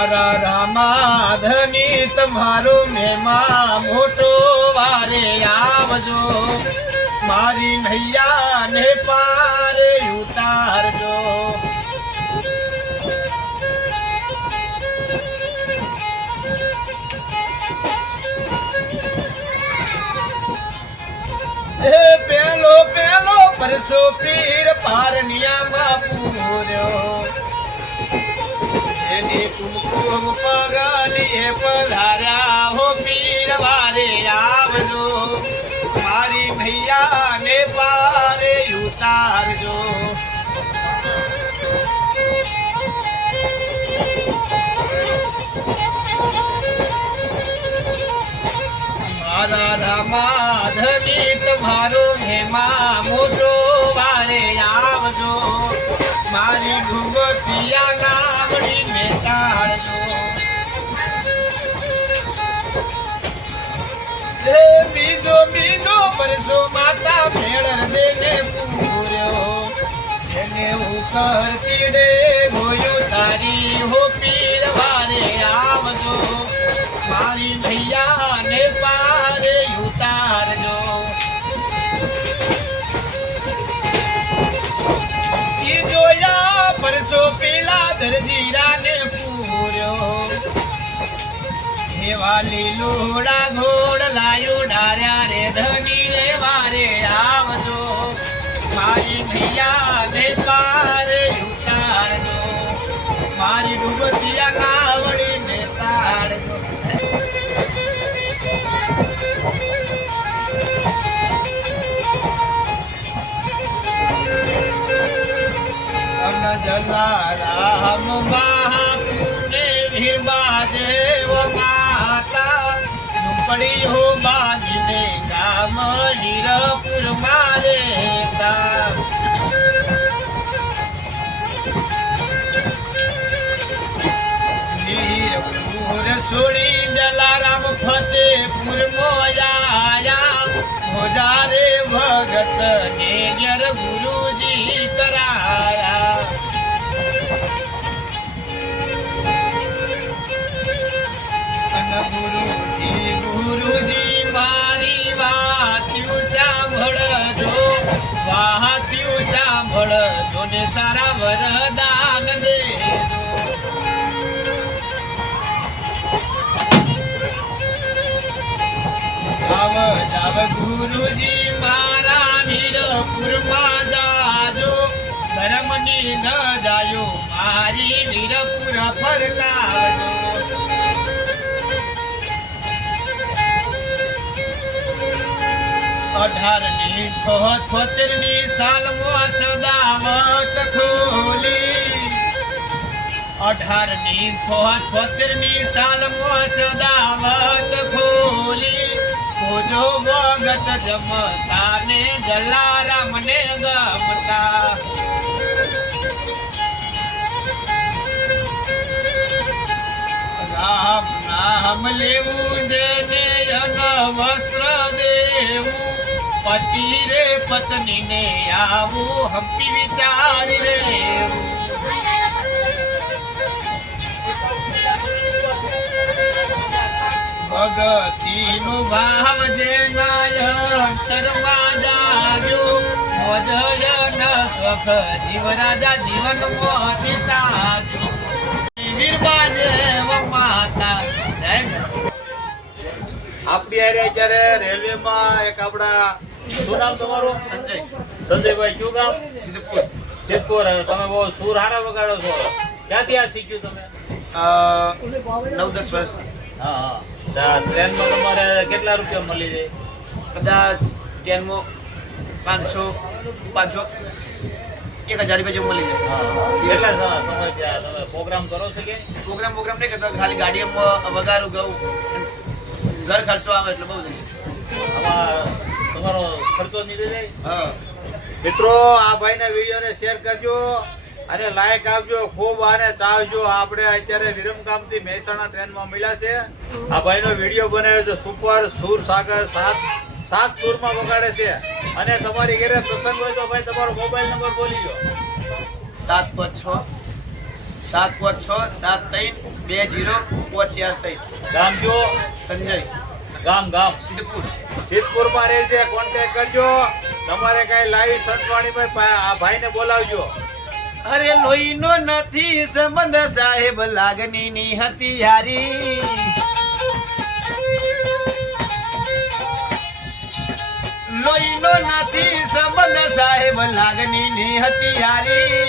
મારા રામાધની તમારો મહેમા મોટો વારે આવજો, મારી નૈયા ને પારે ઉતારજો. એ પેલો પેલો પરસો પીર પારનિયામાં પૂર્યો, એની કુમકુમ પગલીએ પધાર્યા હો પીર વારે આવજો, મારી ભૈયા ને પારે ઉતારજો. મારા રામાધની તમારો મહેમા મોટો વારે આવજો, મારી ઘુમતિયા નાવડી ને તાળજો. બીજો બીજો પરસો માતા ભેળ દેને પૂર્યો, એને ઉપર તીડે ગોયું તારી હો પીર વારે આવજો, મારી ભૈયા ને પારે ઉતારજો. ઈ જોયા પરસો પેલા દરજીરા ને પૂર્યો, એવા લીલુડા ઘોડ લાયો ડાર્યા રે ધની રે વારે આવજો, મારી ભૈયા ને પારે ઉતારજો, મારી ડૂબતિયા કાવડી ને તારજો. જલારામ મહાપુને ભીરબા દેવ માતા, ઝૂંપડી હો બાંધીને ગામ હીરપુર મારે તા. હીરપુર છોડી જલારામ ફતેપુર મોયા, મોજારે ભગત ને ઘેર ગુરુજી કરાયા. ગુરુજી ગુરુજી મારી વાત્યું સાંભળજો, વાત્યું સાંભળજો ને સારા વરદાન દેજો. જાવ જાવ ગુરુજી મારા વીરપુરમાં જાજો, ધર્મની ન જાયો મારી વીરપુર ફરકાવજો. 18ની 76ની સાલમાં સદાવત ખોલી, 18ની 76ની સાલમાં સદાવત ખોલી, પૂજો ભગત જમતા ને જલારામ ને ગમતા. રામ નામ લેવું જેને અન વસ્ત્ર દેવું, પતિ રે પત્ની ને આવું હંપી વિચારી રેવું. ભગતીનો ભાવ જેના અંતરમાં જાગ્યો, મોજય ન સ્વખ જીવ રાજા જીવન મોહિતા. વીરબા જેવ માતા. આપી અત્યારે રેલવેમાં એક આપડા શું નામ તમારું? સંજયભાઈ. કયું ગામ? સિદ્ધપુર. સિદ્ધપુર. તમે બહુ સુર હારા વગાડો છો. ક્યાંથી આ શીખ્યું તમે? 9-10 વર્ષથી. હા. ટ્રેનમાં તમારે કેટલા રૂપિયા મળી જાય? કદાચ ટ્રેનમાં 500 1000 રૂપિયા જેવું મળી જાય. કેટલા સમય ત્યાં તમે પ્રોગ્રામ કરો છો કે? પ્રોગ્રામ નહીં કરતા, ખાલી ગાડીમાં વગાડું ગાઉં, ઘર ખર્ચો આવે એટલે બહુ જાય. આમાં તમારો ખર્ચો નીકળી જાય. હા મિત્રો, આ ભાઈના વિડીયોને શેર કરજો અને લાઈક આપજો, ખૂબ આને ચાવજો. આપણે અત્યારે વિરમગામથી મહેસાણા ટ્રેનમાં મળ્યા છે. આ ભાઈનો વિડીયો બનાવ્યો છે સુપર સુર સાગર, સાત સુરમાં વગાડે છે. અને તમારી ઘરે પ્રસંગ હોય તો ભાઈ તમારો મોબાઈલ નંબર બોલી દો. 756 756732054 ગામ જો સંજય ગામ સિદ્ધપુર. સિદ્ધપુરમાં રહે છે. કોન્ટેક્ટ કરજો. તમારે કઈ લાઈવ સંતવાણીમાં આ ભાઈને બોલાવજો. અરે લોહીનો નથી સંબંધ સાહેબ, લાગણીની હતિયારી. લોહીનો નથી સંબંધ સાહેબ, લાગણીની હતિયારી.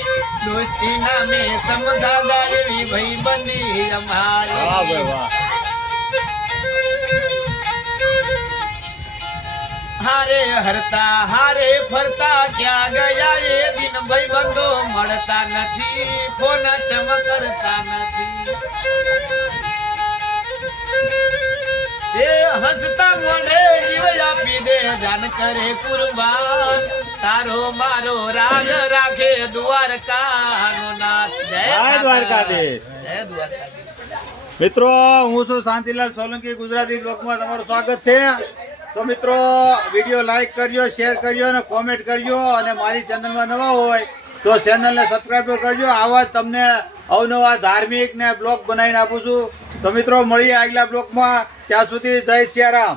દોસ્તી નામે સમગાદા એવી ભાઈબંધી વાહ અમારી. ભાઈ વાહ. હારે હરતા હારે ફરતા ક્યાં ગયા એ દિન, ભાઈબંધો મળતા નથી, ફોન ચમકતા નથી. એ હસતા મોઢે જીવ આપી દે, જાન કરે કુરબાન. તારો મારો રાગ રાખે દ્વારકાનો નાથ. જય દ્વારકાધીશ. જય દ્વારકાધીશ. મિત્રો, હું છું શાંતિલાલ સોલંકી. ગુજરાતી બ્લોગમાં તમારું સ્વાગત છે. તો મિત્રો, વિડીયો લાઈક કરજો, શેર કરજો અને કોમેન્ટ કરજો. અને મારી ચેનલમાં નવા હોય તો ચેનલને સબસ્ક્રાઈબ કરજો. આવા જ તમને અવનવા ધાર્મિક ને બ્લોગ બનાવીને આપું છું. તો મિત્રો, મળીએ આગલા બ્લોગમાં. ત્યાં સુધી જય સિયારામ.